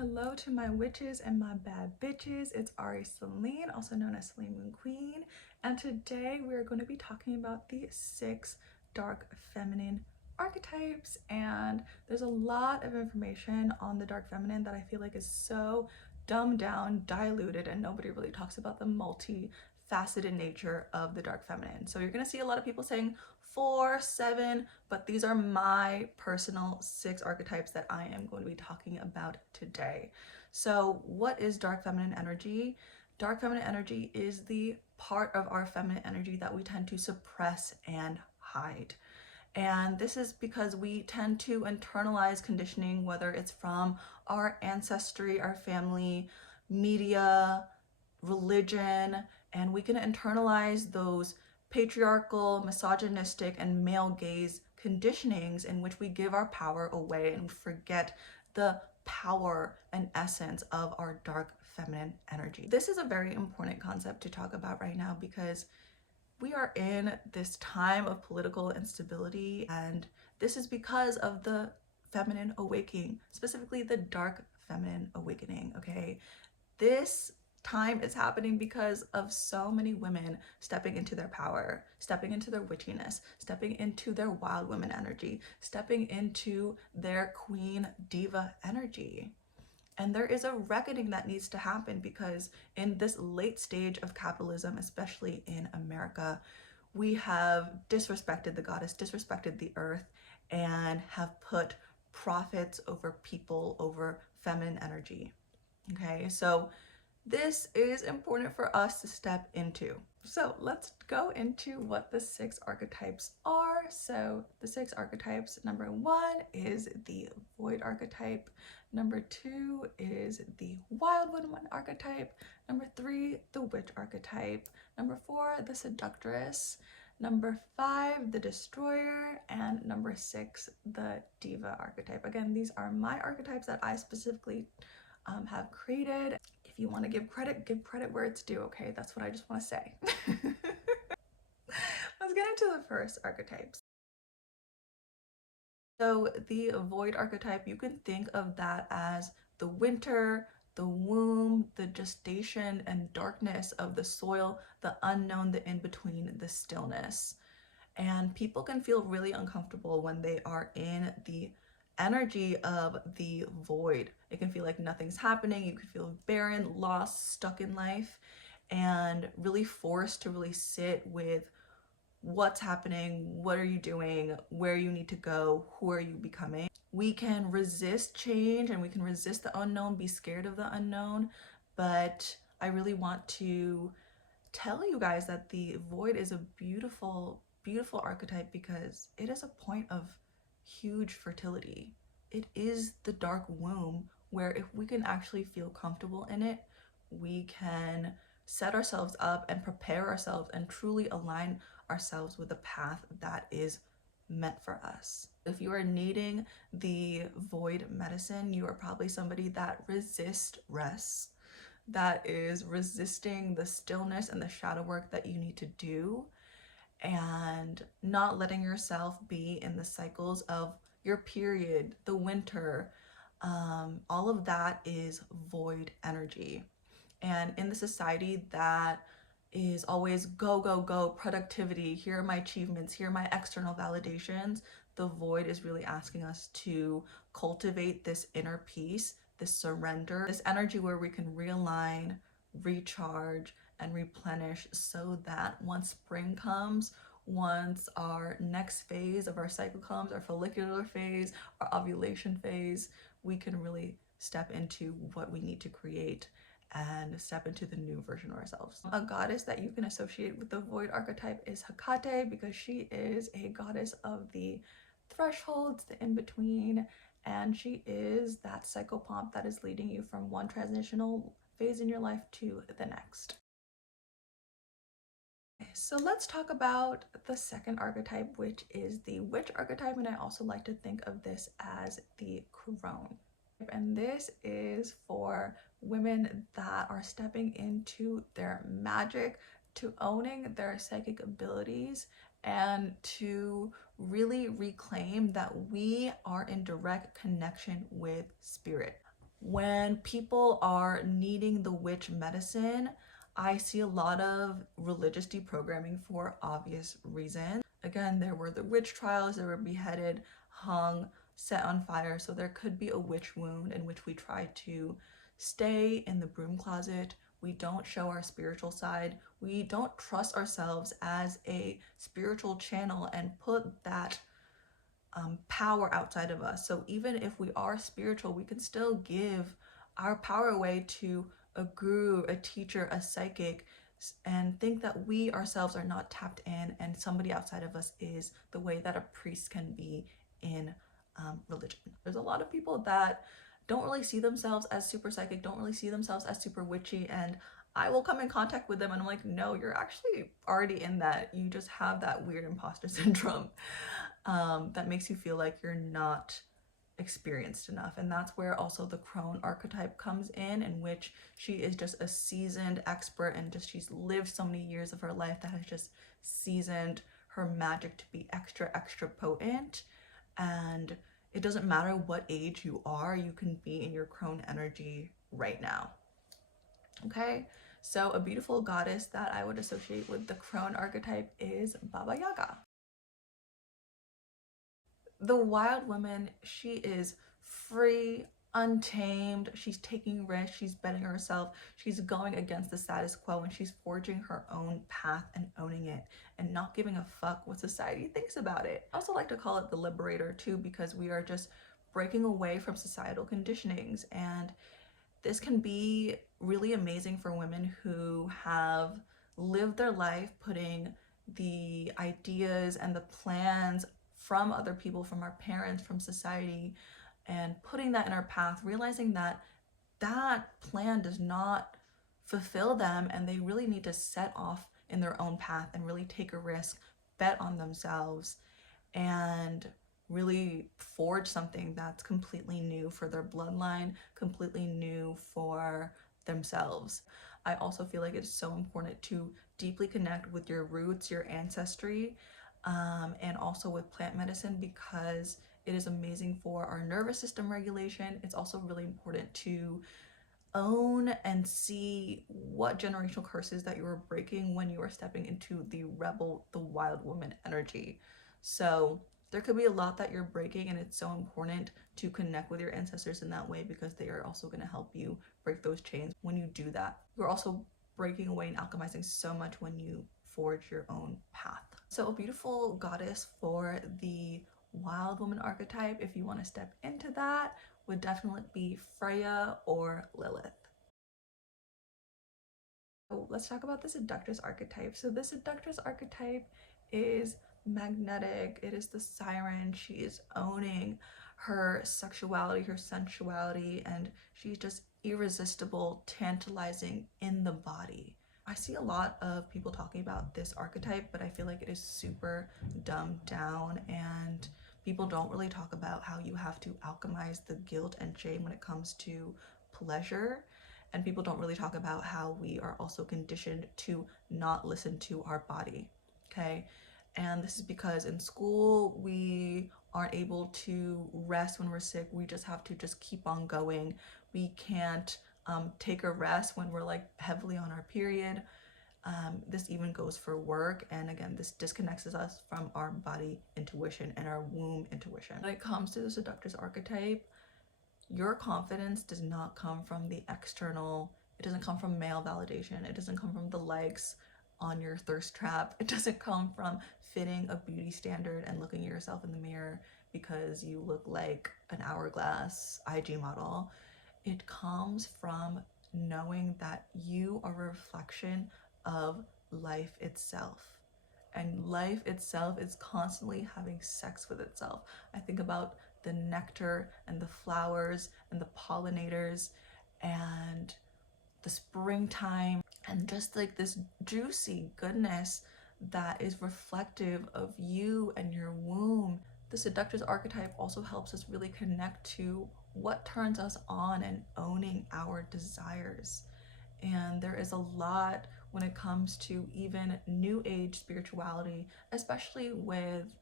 Hello to my witches and my bad bitches. It's Ari Celine, also known as Celine Moon Queen, and today we are going to be talking about the 6 dark feminine archetypes. And there's a lot of information on the dark feminine that I feel like is so dumbed down, diluted, and nobody really talks about the multi-faceted nature of the dark feminine. So you're going to see a lot of people saying 4, 7, but these are my personal 6 archetypes that I am going to be talking about today. So what is dark feminine energy? Dark feminine energy is the part of our feminine energy that we tend to suppress and hide. And this is because we tend to internalize conditioning, whether it's from our ancestry, our family, media, religion, and we can internalize those patriarchal, misogynistic, and male gaze conditionings in which we give our power away and forget the power and essence of our dark feminine energy. This is a very important concept to talk about right now because we are in this time of political instability, and this is because of the feminine awakening, specifically the dark feminine awakening, okay? This time is happening because of so many women stepping into their power, stepping into their witchiness, stepping into their wild women energy, stepping into their queen diva energy. And there is a reckoning that needs to happen because in this late stage of capitalism, especially in America, we have disrespected the goddess, disrespected the earth, and have put profits over people, over feminine energy. Okay, so this is important for us to step into. So let's go into what the 6 archetypes are. So the 6 archetypes, number 1 is the void archetype. Number 2 is the wild woman archetype. Number 3, the witch archetype. Number 4, the seductress. Number 5, the destroyer. And number 6, the diva archetype. Again, these are my archetypes that I specifically have created. If you want to give credit where it's due, okay? That's what I just want to say. Let's get into the first archetypes. So the void archetype, you can think of that as the winter, the womb, the gestation and darkness of the soil, the unknown, the in-between, the stillness. And people can feel really uncomfortable when they are in the energy of the void. It can feel like nothing's happening. You can feel barren, lost, stuck in life, and really forced to really sit with what's happening, what are you doing, where you need to go, who are you becoming. We can resist change and we can resist the unknown, be scared of the unknown, but I really want to tell you guys that the void is a beautiful archetype because it is a point of huge fertility. It is the dark womb where if we can actually feel comfortable in it, we can set ourselves up and prepare ourselves and truly align ourselves with the path that is meant for us. If you are needing the void medicine, you are probably somebody that resists rest, that is resisting the stillness and the shadow work that you need to do, and not letting yourself be in the cycles of your period, the winter. All of that is void energy. And in the society that is always go, go, go, productivity, here are my achievements, here are my external validations, the void is really asking us to cultivate this inner peace, this surrender, this energy where we can realign, recharge, and replenish so that once spring comes, once our next phase of our cycle comes, our follicular phase, our ovulation phase, we can really step into what we need to create and step into the new version of ourselves. A goddess that you can associate with the void archetype is Hecate because she is a goddess of the thresholds, the in-between, and she is that psychopomp that is leading you from one transitional phase in your life to the next. So let's talk about the second archetype, which is the witch archetype, and I also like to think of this as the crone. And this is for women that are stepping into their magic, to owning their psychic abilities, and to really reclaim that we are in direct connection with spirit. When people are needing the witch medicine, I see a lot of religious deprogramming for obvious reasons. Again, there were the witch trials, they were beheaded, hung, set on fire, so there could be a witch wound in which we try to stay in the broom closet. We don't show our spiritual side. We don't trust ourselves as a spiritual channel and put that power outside of us. So even if we are spiritual, we can still give our power away to a guru, a teacher, a psychic, and think that we ourselves are not tapped in and somebody outside of us is, the way that a priest can be in religion. There's a lot of people that don't really see themselves as super psychic, don't really see themselves as super witchy, and I will come in contact with them and I'm like, no, you're actually already in that. You just have that weird imposter syndrome that makes you feel like you're not experienced enough. And that's where also the crone archetype comes in which she is just a seasoned expert and just she's lived so many years of her life that has just seasoned her magic to be extra potent. And it doesn't matter what age you are, you can be in your crone energy right now. Okay, so a beautiful goddess that I would associate with the crone archetype is Baba Yaga. The wild woman, she is free, untamed, she's taking risks, she's betting herself, she's going against the status quo, and she's forging her own path and owning it and not giving a fuck what society thinks about it. I also like to call it the liberator too, because we are just breaking away from societal conditionings, and this can be really amazing for women who have lived their life putting the ideas and the plans from other people, from our parents, from society, and putting that in our path, realizing that that plan does not fulfill them and they really need to set off in their own path and really take a risk, bet on themselves, and really forge something that's completely new for their bloodline, completely new for themselves. I also feel like it's so important to deeply connect with your roots, your ancestry, and also with plant medicine, because it is amazing for our nervous system regulation. It's also really important to own and see what generational curses that you are breaking when you are stepping into the rebel, the wild woman energy. So there could be a lot that you're breaking, and it's so important to connect with your ancestors in that way, because they are also going to help you break those chains. When you do that, you're also breaking away and alchemizing so much when you forge your own path. So a beautiful goddess for the wild woman archetype, if you want to step into that, would definitely be Freya or Lilith. So let's talk about the seductress archetype. So the seductress archetype is magnetic. It is the siren. She is owning her sexuality, her sensuality, and she's just irresistible, tantalizing in the body. I see a lot of people talking about this archetype, but I feel like it is super dumbed down, and people don't really talk about how you have to alchemize the guilt and shame when it comes to pleasure. And people don't really talk about how we are also conditioned to not listen to our body. Okay, and this is because in school we aren't able to rest when we're sick. We just have to just keep on going. We can't take a rest when we're like heavily on our period. This even goes for work, and again, this disconnects us from our body intuition and our womb intuition. When it comes to the seductress archetype, your confidence does not come from the external. It doesn't come from male validation. It doesn't come from the likes on your thirst trap. It doesn't come from fitting a beauty standard and looking at yourself in the mirror because you look like an hourglass IG model. It comes from knowing that you are a reflection of life itself. And life itself is constantly having sex with itself. I think about the nectar and the flowers and the pollinators and the springtime and just like this juicy goodness that is reflective of you and your womb. The seductress archetype also helps us really connect to what turns us on and owning our desires. And there is a lot when it comes to even new age spirituality, especially with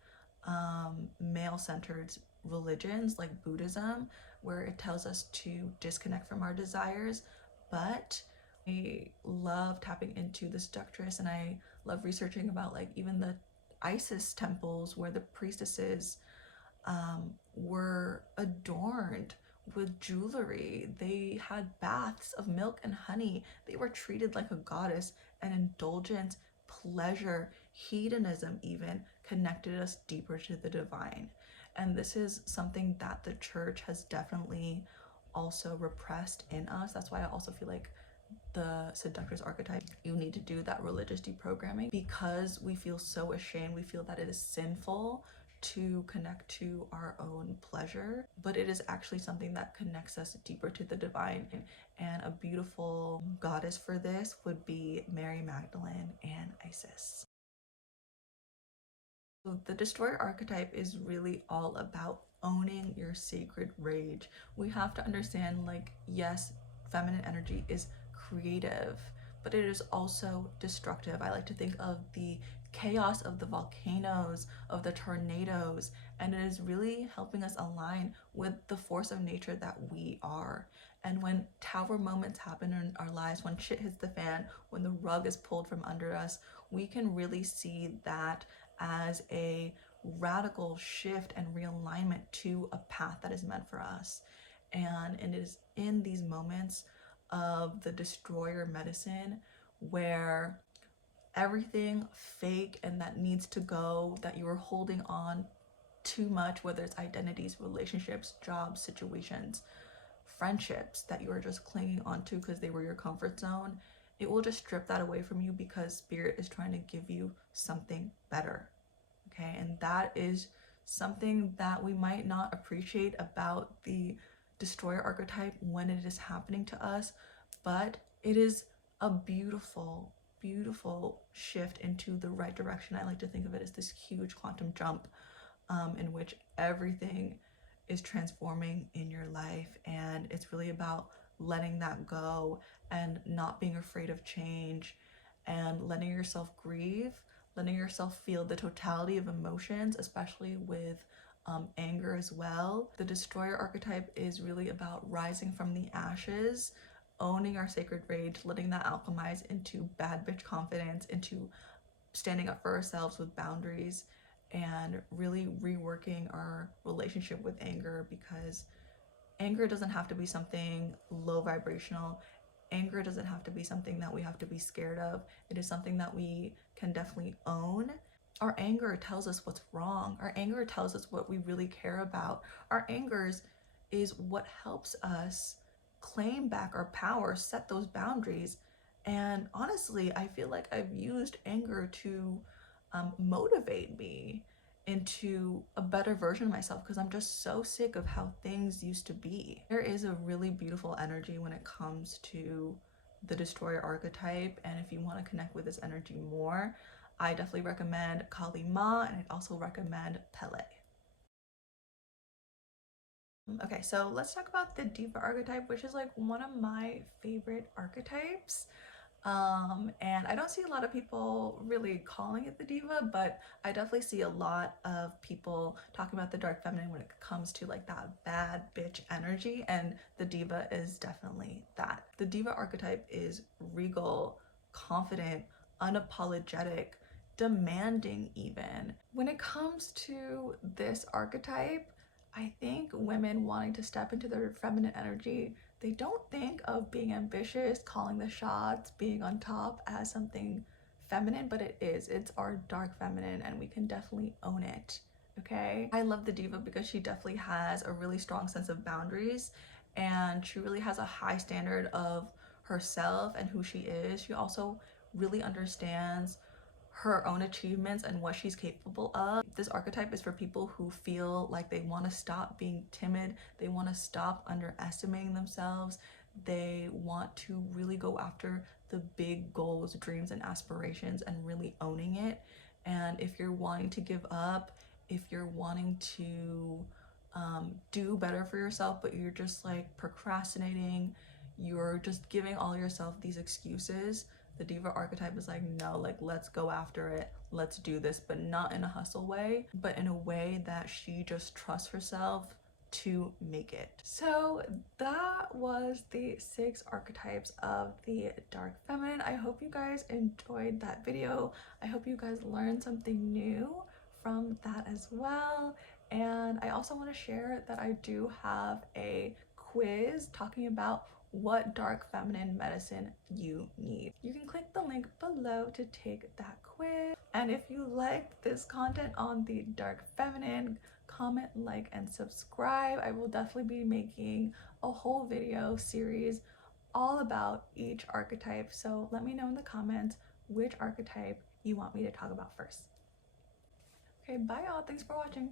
male centered religions like Buddhism, where it tells us to disconnect from our desires. But I love tapping into the seductress, and I love researching about like even the Isis temples where the priestesses were adorned with jewelry. They had baths of milk and honey. They were treated like a goddess, and indulgence, pleasure, hedonism even connected us deeper to the divine. And this is something that the church has definitely also repressed in us. That's why I also feel like the seductress archetype, you need to do that religious deprogramming, because we feel so ashamed. We feel that it is sinful to connect to our own pleasure, but it is actually something that connects us deeper to the divine. And a beautiful goddess for this would be Mary Magdalene and Isis. So the destroyer archetype is really all about owning your sacred rage. We have to understand, like, yes, feminine energy is creative, but it is also destructive. I like to think of the chaos of the volcanoes, of the tornadoes, and it is really helping us align with the force of nature that we are. And when tower moments happen in our lives, when shit hits the fan, when the rug is pulled from under us, we can really see that as a radical shift and realignment to a path that is meant for us. And it is in these moments of the destroyer medicine where everything fake and that needs to go, that you are holding on too much, whether it's identities, relationships, jobs, situations, friendships that you are just clinging onto because they were your comfort zone, it will just strip that away from you because spirit is trying to give you something better. Okay, and that is something that we might not appreciate about the destroyer archetype when it is happening to us, but it is a beautiful, beautiful shift into the right direction. I like to think of it as this huge quantum jump in which everything is transforming in your life, and it's really about letting that go and not being afraid of change and letting yourself grieve, letting yourself feel the totality of emotions, especially with anger as well. The destroyer archetype is really about rising from the ashes, owning our sacred rage, letting that alchemize into bad bitch confidence, into standing up for ourselves with boundaries, and really reworking our relationship with anger, because anger doesn't have to be something low vibrational. Anger doesn't have to be something that we have to be scared of. It is something that we can definitely own. Our anger tells us what's wrong. Our anger tells us what we really care about. Our anger is what helps us claim back our power, set those boundaries. And honestly, I feel like I've used anger to motivate me into a better version of myself, because I'm just so sick of how things used to be. There is a really beautiful energy when it comes to the destroyer archetype, and if you want to connect with this energy more, I definitely recommend Kali Ma, and I'd also recommend Pele. Okay, so let's talk about the diva archetype, which is like one of my favorite archetypes. And I don't see a lot of people really calling it the diva, but I definitely see a lot of people talking about the dark feminine when it comes to like that bad bitch energy, and the diva is definitely that. The diva archetype is regal, confident, unapologetic, demanding even. When it comes to this archetype, I think women wanting to step into their feminine energy, they don't think of being ambitious, calling the shots, being on top as something feminine, but it is. It's our dark feminine, and we can definitely own it. Okay? I love the diva because she definitely has a really strong sense of boundaries, and she really has a high standard of herself and who she is. She also really understands her own achievements and what she's capable of. This archetype is for people who feel like they want to stop being timid, they want to stop underestimating themselves, they want to really go after the big goals, dreams, and aspirations and really owning it. And if you're wanting to give up, if you're wanting to do better for yourself, but you're just like procrastinating, you're just giving all yourself these excuses, the diva archetype is like, no, like, let's go after it, let's do this, but not in a hustle way, but in a way that she just trusts herself, to make it. So that was the 6 archetypes of the dark feminine. I hope you guys enjoyed that video. I hope you guys learned something new from that as well. And I also want to share that I do have a quiz talking about what dark feminine medicine you need. You can click the link below to take that quiz. And if you liked this content on the dark feminine, comment, like, and subscribe. I will definitely be making a whole video series all about each archetype. So let me know in the comments which archetype you want me to talk about first. Okay, bye y'all. Thanks for watching.